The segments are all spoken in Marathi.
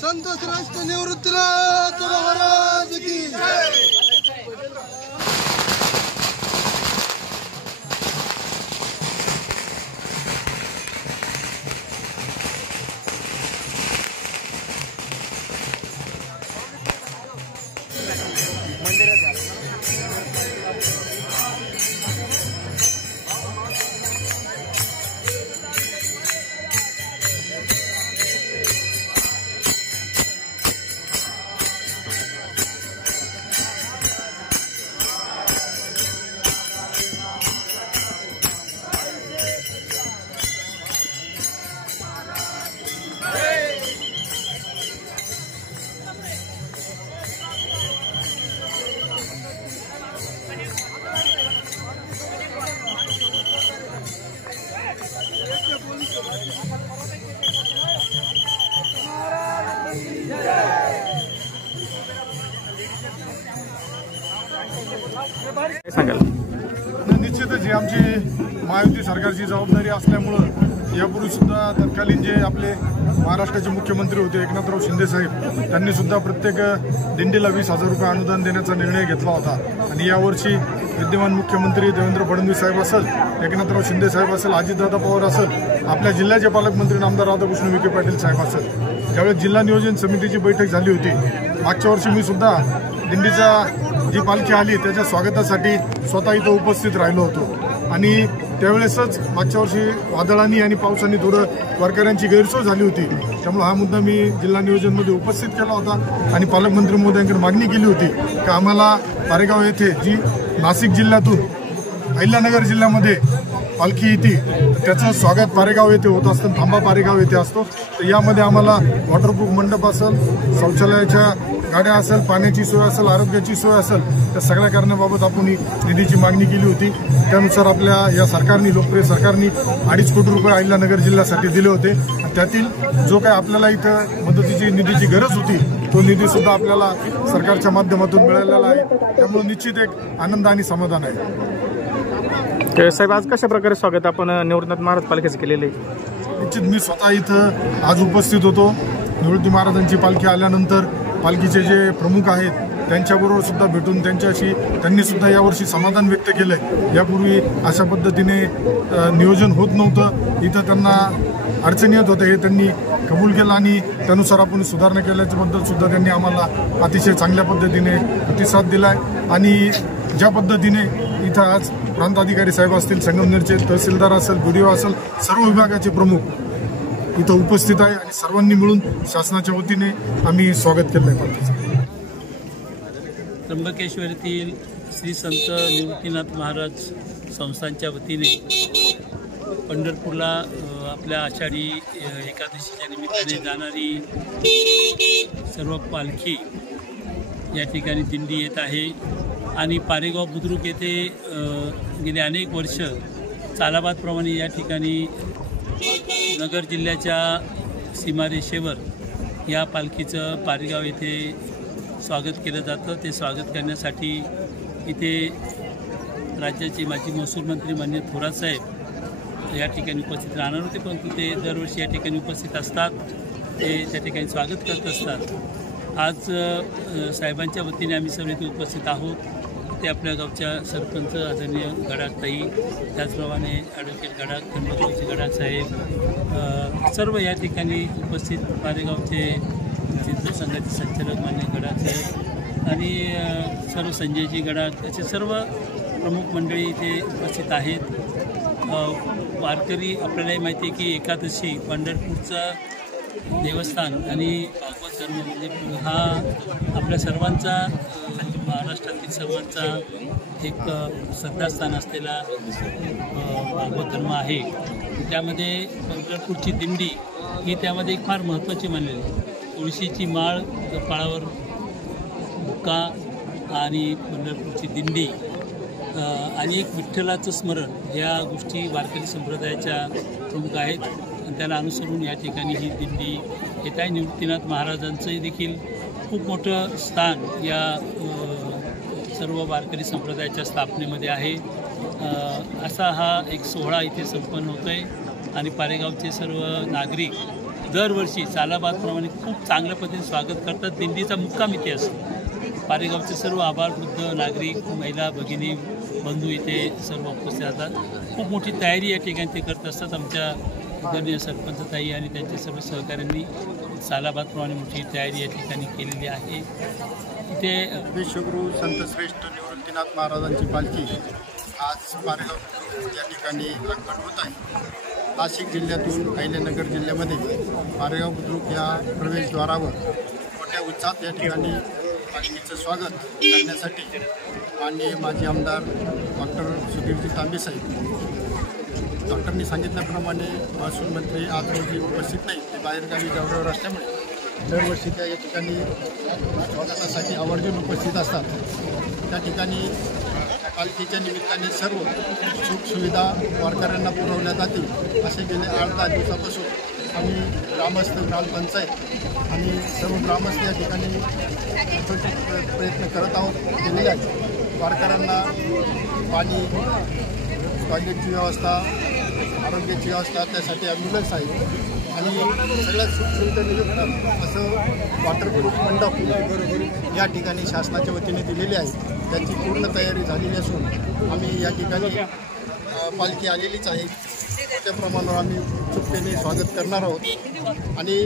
संत राष्ट्र निवृत्तीनाथ महाराज की निश्चितच ही आमची महायुती सरकारची जबाबदारी असल्यामुळं यापूर्वी सुद्धा तत्कालीन जे आपले महाराष्ट्राचे मुख्यमंत्री होते एकनाथराव शिंदे साहेब त्यांनी सुद्धा प्रत्येक दिंडीला 20,000 रुपये अनुदान देण्याचा निर्णय घेतला होता आणि यावर्षी विद्यमान मुख्यमंत्री देवेंद्र फडणवीस साहेब असेल, एकनाथराव शिंदे साहेब असेल, अजितदादा पवार असेल, आपल्या जिल्ह्याचे पालकमंत्री नामदार राधाकृष्ण विखे पाटील साहेब असेल, ज्यावेळेस जिल्हा नियोजन समितीची बैठक झाली होती मागच्या वर्षी मी सुद्धा दिंडीचा जी पालखी आली त्याच्या स्वागतासाठी स्वतः इथं उपस्थित राहिलो होतो आणि त्यावेळेसच मागच्या वर्षी वादळांनी आणि पावसाने थोडं वारकऱ्यांची गैरसोय झाली होती, त्यामुळे हा मुद्दा मी जिल्हा नियोजनमध्ये उपस्थित केला होता आणि पालकमंत्री महोदयांकडे मागणी केली होती की आम्हाला पारेगाव येथे जी नाशिक जिल्ह्यातून अहिल्यानगर जिल्ह्यामध्ये पालखी येते त्याचं स्वागत पारेगाव येथे होत असतं, थांबा पारेगाव येथे असतो, तर यामध्ये आम्हाला वॉटरप्रूफ मंडप असेल, शौचालयाच्या गाड्या असेल, पाण्याची सोय असेल, आरोग्याची सोय असेल, त्या सगळ्या करण्याबाबत आपण निधीची मागणी केली होती। त्यानुसार आपल्या या सरकारने, लोकप्रिय सरकारने 2.5 कोटी रुपये अहिल्यानगर जिल्ह्यासाठी दिले होते आणि त्यातील जो काय आपल्याला इथं मदतीची निधीची गरज होती तो निधी सुद्धा आपल्याला सरकारच्या माध्यमातून मिळालेला आहे, त्यामुळे निश्चित एक आनंद आणि समाधान आहे। साहेब, आज कशा प्रकारे स्वागत आपण निवृत्तीनाथ महाराज पालखीचं केलेले? निश्चित मी स्वतः इथं आज उपस्थित होतो। निवृत्ती महाराजांची पालखी आल्यानंतर पालखीचे जे प्रमुख आहेत त्यांच्याबरोबर सुद्धा भेटून त्यांनी सुद्धा यावर्षी समाधान व्यक्त केलंय। यापूर्वी अशा पद्धतीने नियोजन होत नव्हतं, इथं त्यांना अडचणी येत होत्या, हे त्यांनी कबूल केलं आणि त्यानुसार आपण सुधारणा केल्याच्याबद्दल सुद्धा त्यांनी आम्हाला अतिशय चांगल्या पद्धतीने प्रतिसाद दिलाय आणि ज्या पद्धतीने इथं आज प्रांत अधिकारी साहेब असतील, संगमनेरचे तहसीलदार असेल, BDO असेल, सर्व विभागाचे प्रमुख इथं उपस्थित आहे आणि सर्वांनी मिळून शासनाच्या वतीने आम्ही स्वागत केलं आहे। त्र्यंबकेश्वरीतील श्री संत निवृत्तीनाथ महाराज संस्थांच्या वतीने पंढरपूरला आपल्या आषाढी एकादशीच्या निमित्ताने जाणारी सर्व पालखी या ठिकाणी दिंडी येत आहे आणि पारेगाव बुद्रुक येथे गेले अनेक वर्ष चालाबादप्रमाणे या ठिकाणी नगर जिल्ह्याच्या सीमारेषेवर या पालखीचं पारेगाव येथे स्वागत केलं जातं। ते स्वागत करण्यासाठी इथे राज्याचे माजी महसूल मंत्री माननीय थोरात साहेब या ठिकाणी उपस्थित राहणार होते, परंतु ते दरवर्षी या ठिकाणी उपस्थित असतात ते त्या ठिकाणी स्वागत करत असतात। आज साहेबांच्या वतीने आम्ही सर्व इथे उपस्थित आहोत। ते आपल्या गावच्या सरपंच आदरणीय गडाखताई, त्याचप्रमाणे ॲडव्होकेट गडाख, त्र्यंबकरावचे गडाख साहेब, सर्व या ठिकाणी उपस्थित पारेगावचे चित्र संघाचे संचालक मान्य गडाख साहेब आणि सर्व संजयजी गडाख असे सर्व प्रमुख मंडळी इथे उपस्थित आहेत। वारकरी आपल्यालाही माहिती आहे की एकादशी पंढरपूरचा देवस्थान आणि भागवत धर्म म्हणजे हा आपल्या सर्वांचा महाराष्ट्रातील सर्वांचा एक श्रद्धास्थान असलेला भागवत धर्म आहे। त्यामध्ये पंढरपूरची दिंडी ही त्यामध्ये एक फार महत्त्वाची मानलेली आहे। तुळशीची माळ कपाळावर बुक्का आणि पंढरपूरची दिंडी आणि एक विठ्ठलाचं स्मरण या गोष्टी वारकरी संप्रदायाच्या प्रमुख आहेत आणि त्याला अनुसरून या ठिकाणी ही दिंडी येत आहे। निवृत्तीनाथ महाराजांचंही देखील खूप मोठं स्थान या सर्व वारकरी संप्रदायाच्या स्थापनेमध्ये आहे। असा हा एक सोहळा इथे संपन्न होतो आहे आणि पारेगावचे सर्व नागरिक दरवर्षी सालाबादप्रमाणे खूप चांगल्या पद्धतीने स्वागत करतात। दिंडीचा मुक्काम इथे असतो। पारेगावचे सर्व आभारवृद्ध नागरिक, महिला, भगिनी, बंधू इथे सर्व उपस्थित असतात। खूप मोठी तयारी या ठिकाणी ते करत असतात। आमच्या आदरणीय सरपंचताई आणि त्यांच्या सर्व सहकाऱ्यांनी सालाबादप्रमाणे मोठी तयारी या ठिकाणी केलेली आहे। इथे विश्वगुरू संतश्रेष्ठ निवृत्तीनाथ महाराजांची पालखी आज पारेगाव या ठिकाणी आगमन होत आहे। नाशिक जिल्ह्यातून अहिल्यानगर जिल्ह्यामध्ये पारेगाव बुद्रुक या प्रवेशद्वारावर मोठ्या उत्साहात या ठिकाणी पालखीचं स्वागत करण्यासाठी माननीय माजी आमदार डॉक्टर सुधीरजी तांबे साहेब डॉक्टरनी सांगितल्याप्रमाणे महसूल मंत्री आज रोजी उपस्थित नाही, ते बाहेरगावी दौऱ्यावर असल्यामुळे दरवर्षी त्या या ठिकाणी स्वागतासाठी आवर्जून उपस्थित असतात। त्या ठिकाणी पालखीच्या निमित्ताने सर्व सुखसुविधा वारकऱ्यांना पुरवल्या जातील असे गेले 8-10 दिवसापासून आम्ही ग्रामस्थ, ग्रामपंचायत आणि सर्व ग्रामस्थ या ठिकाणी प्रयत्न करत आहोत केलेले आहेत। वारकऱ्यांना पाणी, टॉयलेटची व्यवस्था, आरोग्याची व्यवस्था, त्यासाठी ॲम्ब्युलन्स आहे आणि सगळ्या सुखसुविधा असं वॉटरप्रूफ मंडप या ठिकाणी शासनाच्या वतीने दिलेले आहे। त्याची पूर्ण तयारी झालेली असून आम्ही या ठिकाणी पालखी आलेलीच आहे, मोठ्या प्रमाणावर आम्ही उत्सुकतेने स्वागत करणार आहोत आणि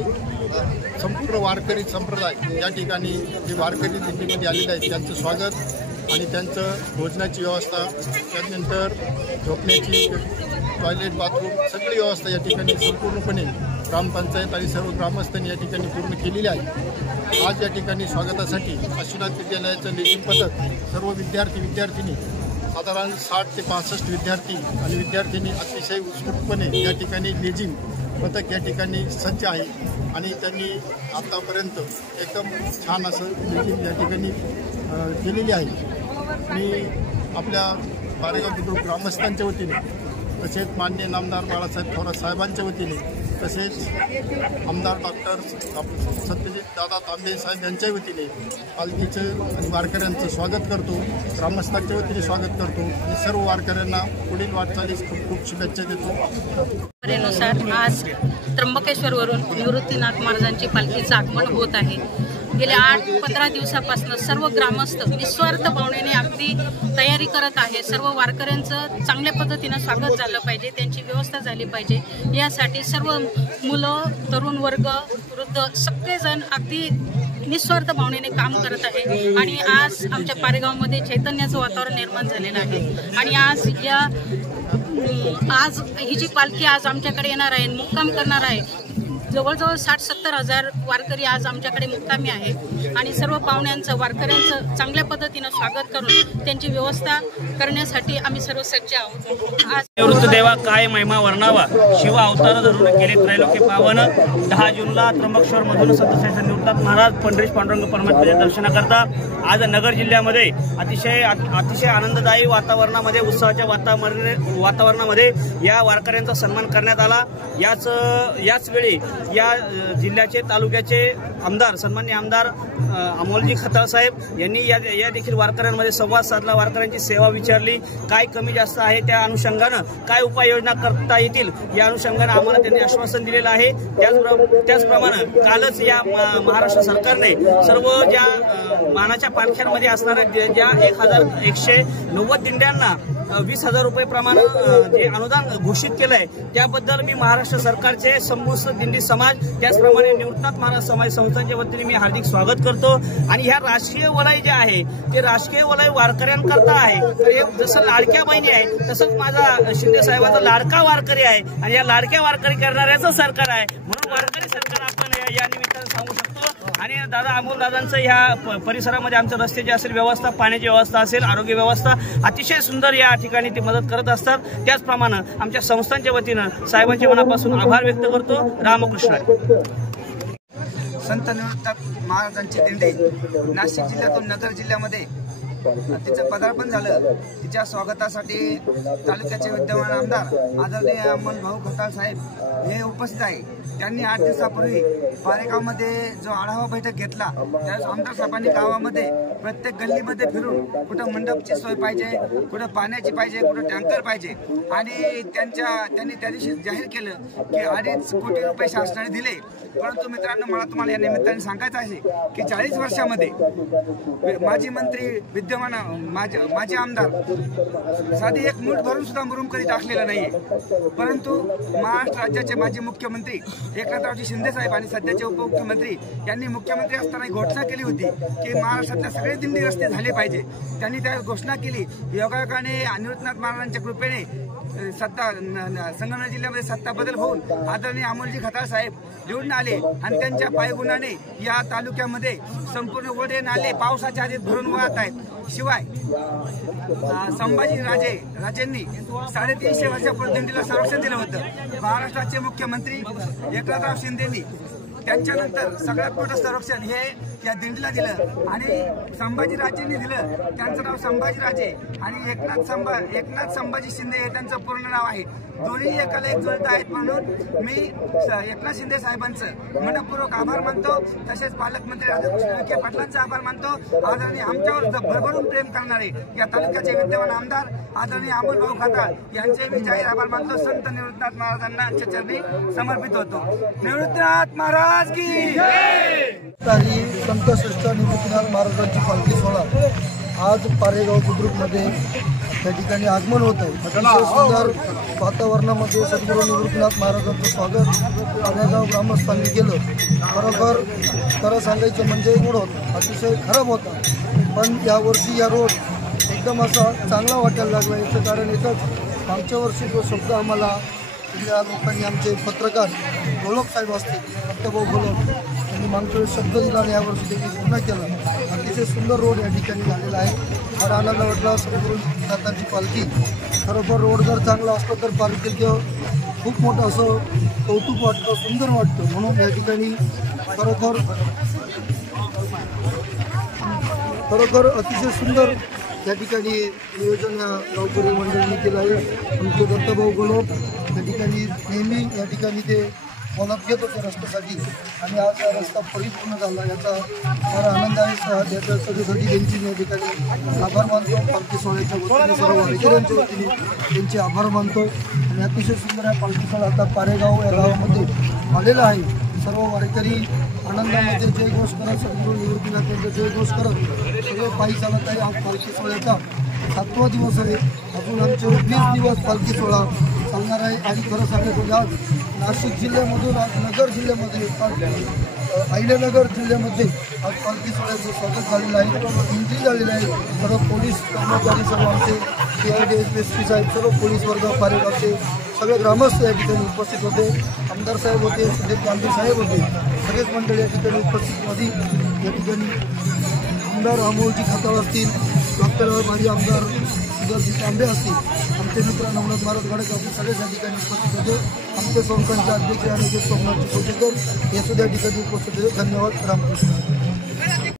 संपूर्ण वारकरी संप्रदाय या ठिकाणी जे वारकरी दिंडीमध्ये आलेले आहेत त्यांचं स्वागत आणि त्यांचं भोजनाची व्यवस्था, त्यानंतर झोपण्याची, टॉयलेट, बाथरूम सगळी व्यवस्था या ठिकाणी संपूर्णपणे ग्रामपंचायत आणि सर्व ग्रामस्थांनी या ठिकाणी पूर्ण केलेली आहे। आज या ठिकाणी स्वागतासाठी अश्वनाथ विद्यालयाचं लेझिम पथक, सर्व विद्यार्थिनी साधारण 60 ते 65 विद्यार्थी आणि विद्यार्थिनी अतिशय उत्स्फूर्तपणे या ठिकाणी लेझिम पथक या ठिकाणी सज्ज आहे आणि त्यांनी आतापर्यंत एकदम छान असं लेझिम या ठिकाणी केलेली आहे। मी आपल्या पारेगाव बुद्रुक ग्रामस्थांच्या वतीने तसेच माननीय नामदार बाळासाहेब थोरात साहेबांच्या वतीने तसेच आमदार डॉक्टर सत्यजित दादा तांबे साहेब यांच्या वतीने पालखीचं आणि वारकऱ्यांचं स्वागत करतो, ग्रामस्थांच्या वतीने स्वागत करतो आणि सर्व वारकऱ्यांना पुढील वाटचालीस खूप खूप शुभेच्छा देतो। नुसार आज त्र्यंबकेश्वरवरून निवृत्तीनाथ महाराजांची पालखीचं आगमन होत आहे। गेल्या 8-15 दिवसापासून सर्व ग्रामस्थ निस्वार्थ भावनेने अगदी तयारी करत आहे। सर्व वारकऱ्यांचं चांगल्या पद्धतीनं स्वागत झालं पाहिजे, त्यांची व्यवस्था झाली पाहिजे यासाठी सर्व मुलं, तरुण वर्ग, वृद्ध सगळेजण अगदी निस्वार्थ भावनेने काम करत आहे आणि आज आमच्या पारेगावमध्ये चैतन्याचं वातावरण निर्माण झालेलं आहे आणि आज ही जी पालखी आज आमच्याकडे येणार आहे, मुक्काम करणार आहे, जवळजवळ 60-70 हजार वारकरी आज आमच्याकडे मुक्कामी आहे आणि सर्व पाहुण्यांचं, वारकऱ्यांचं चांगल्या पद्धतीनं स्वागत करून त्यांची व्यवस्था करण्यासाठी आम्ही सर्व सज्ज आहोत। आज निवृत्त देवा काय महिमा वर्णावा, शिव अवतार धरून केले त्रैलोक्य पावन। 10 जूनला त्र्यंबकेश्वर मधून संतश्रेष्ठ निवृत्तीनाथ महाराज पंढरीश पांडुरंग परमात्म्याच्या दर्शनाकरता आज नगर जिल्ह्यामध्ये अतिशय आनंददायी वातावरणामध्ये, उत्साहाच्या वातावरणामध्ये या वारकऱ्यांचा सन्मान करण्यात आला। याच वेळी या जिल्ह्याचे तालुक्याचे आमदार सन्माननीय आमदार अमोलजी खताळ साहेब यांनी या देखील वारकऱ्यांमध्ये संवाद साधला, वारकऱ्यांची सेवा विचारली, काय कमी जास्त आहे त्या अनुषंगानं काय उपाययोजना करता येतील या अनुषंगानं आम्हाला त्यांनी आश्वासन दिलेलं आहे। त्याचप्रमाणे कालच या महाराष्ट्र सरकारने सर्व ज्या मानाच्या पालख्यांमध्ये असणाऱ्या ज्या 1190 दिंड्यांना 20,000 रुपये प्रमाणे जे अनुदान घोषित केलंय त्याबद्दल मी महाराष्ट्र सरकारचे समस्त दिंडी समाज त्याचप्रमाणे निवृत्तनाथ महाराज समाज संस्थांच्या वतीने मी हार्दिक स्वागत करतो। आणि ह्या राजकीय वलय जे आहे ते राजकीय वलय वारकऱ्यांकरता आहे, तर हे जसं लाडक्या बहिणी आहे तसंच माझा शिंदे साहेबांचा लाडका वारकरी आहे आणि या लाडक्या वारकरी करणाऱ्याचं सरकार आहे, म्हणून वारकरी सरकार आपण या निमित्तानं सांगू शकतो। आणि दादा अमोल दादांचं ह्या परिसरामध्ये आमच्या रस्त्याची असेल व्यवस्था, पाण्याची व्यवस्था असेल, आरोग्य व्यवस्था अतिशय सुंदर या ठिकाणी ते मदत करत असतात। त्याचप्रमाणे आमच्या संस्थांच्या वतीनं साहेबांच्या मनापासून आभार व्यक्त करतो। रामकृष्ण। संत निवृत्तनाथ महाराजांची दिंडी नाशिक जिल्ह्यातून नगर जिल्ह्यामध्ये तिचं पदार्पण झालं। तिच्या स्वागतासाठी तालुक्याचे विद्यमान आमदार आदरणीय अमोल भाऊ खताळ साहेब हे उपस्थित आहे। त्यांनी 8 दिवसापूर्वी पारेगावमध्ये जो आढावा बैठक घेतला त्यावेळेस आमदार साहेबांनी गावामध्ये प्रत्येक गल्लीमध्ये फिरून कुठं मंडपची सोय पाहिजे, कुठं पाण्याची पाहिजे, कुठं टँकर पाहिजे आणि त्यांनी त्या दिवशी जाहीर केलं की 2.5 कोटी रुपये शासनाने दिले। परंतु मित्रांनो, मला तुम्हाला या निमित्ताने सांगायचं आहे की 40 वर्षामध्ये माजी मंत्री विद्यमान माजी आमदार साधी एक मूठ भरून सुद्धा मुरुम कधी टाकलेला नाहीये। परंतु महाराष्ट्र राज्याचे माजी मुख्यमंत्री एकनाथरावजी शिंदे साहेब आणि सध्याचे उपमुख्यमंत्री यांनी मुख्यमंत्री असताना घोषणा केली होती की महाराष्ट्रातले सगळे दिंडी रस्ते झाले पाहिजे। त्यांनी त्या घोषणा केली। योगायोगाने निवृत्तनाथ महाराजांच्या कृपेने संगमनेर जिल्ह्यामध्ये सत्ता बदल होऊन आदरणीय अमोलजी खताळ साहेब निवडून आले आणि त्यांच्या पायगुणाने या तालुक्यामध्ये संपूर्ण ओढे नाले पावसाच्या आधीच भरून वाहत आहेत। शिवाय संभाजी राजेंनी 350 वर्षापूर्वी दिंडीला संरक्षण दिलं होतं। महाराष्ट्राचे मुख्यमंत्री एकनाथराव शिंदेंनी त्यांच्यानंतर सगळ्यात मोठं संरक्षण हे या दिंडीला दिलं आणि संभाजीराजेंनी दिलं। त्यांचं नाव संभाजीराजे आणि एकनाथ संभाजी शिंदे हे त्यांचं पूर्ण नाव आहे। दोन्ही एकाला एक जुळत आहेत, म्हणून मी एकनाथ शिंदे साहेबांचं मनपूर्वक आभार मानतो। तसेच पालकमंत्री राधाकृष्ण विखे पाटलांचा आभार मानतो। आदरणीय आमच्यावर भरभरून प्रेम करणारे या तालुक्याचे विद्यमान आमदार आदरणीय अमोल भाऊ खताळ यांचे मी जाहीर आभार मानतो। संत निवृत्तनाथ महाराजांना चरणी समर्पित होतो। निवृत्तनाथ महाराज की जय। संत श्रेष्ठ निवृत्तनाथ महाराजांची पालखी सोहळा आज पारेगाव बुद्रुकमध्ये त्या ठिकाणी आगमन होत आहे। अतिशय सुंदर वातावरणामध्ये सद्गुरू निवृत्तनाथ महाराजांचं स्वागत पारेगाव ग्रामस्थांनी केलं। खरोखर खरं सांगायचं म्हणजे रोड होता अतिशय खराब होता, पण यावर्षी या रोड एकदम असा चांगला वाटायला लागला। याचं कारण एकच, मागच्या वर्षी जो शब्द आम्हाला इथल्या लोकांनी आमचे पत्रकार गोलक साहेब असतील दत्तभाऊ गोलक यांनी मागच्या वेळेस शब्द दिला आणि यावर्षी त्यांनी पूर्ण केलं। अतिशय सुंदर रोड या ठिकाणी झालेला आहे। फार आनंद वाटला। सद्गुरू निवृत्तनाथांची पालखी खरोखर रोड जर चांगला असतो तर पालखीचं खूप मोठं असं कौतुक वाटतं, सुंदर वाटतं। म्हणून या ठिकाणी खरोखर अतिशय सुंदर या ठिकाणी नियोजन गावकरी मंडळींनी केलं आहे। आमचे दत्तभाऊ गोलक या ठिकाणी नेहमी या ठिकाणी ते मदत घेत होते रस्त्यासाठी आणि आज हा रस्ता परिपूर्ण झाला, याचा फार आनंद आहे। त्याच्यासाठी त्यांची या ठिकाणी आभार मानतो। पालखी सोहळ्याच्या वतीने सर्व वारकऱ्यांच्या वतीने त्यांचे आभार मानतो आणि अतिशय सुंदर आहे पालखी सोहळा आता पारेगाव या गावामध्ये आलेला आहे। सर्व वारकरी आनंदामध्ये जयघोष करत सद्गुरू निवृत्तीनाथांचा जयघोष करत सगळे पायी चालत आहे। आज पालखी सोहळ्याचा 7वा दिवस आहे। अजून आमचे 20 दिवस पालखी सोहळा चालणार आहे आणि खरं सांगायचं आज नाशिक जिल्ह्यामधून आज नगर जिल्ह्यामध्ये अहिल्यानगर जिल्ह्यामध्ये आज पालखी सोहळ्याचं स्वागत झालेलं आहे, एंट्री झालेलं आहे। सर्व पोलीस कर्मचारी, सर्व आमचे CID SP साहेब, सर्व पोलीस वर्ग, पारेगावचे सगळे ग्रामस्थ या ठिकाणी उपस्थित होते। आमदार साहेब होते, सुधीर गांधी साहेब होते, सगळेच मंडळी या ठिकाणी उपस्थित होती। या ठिकाणी आमदार अमोलजी खताळ असतील, डॉक्टर माजी आमदार सुधीरजी तांबे असतील, आमचे मित्र नवनाथ महाराज गडक असतील, सगळेच या ठिकाणी उपस्थित होते। आमचे संस्थांचे अध्यक्ष आणि सोमनाथजी कोटेकर हे सुद्धा या ठिकाणी उपस्थित होते। धन्यवाद। रामकृष्ण।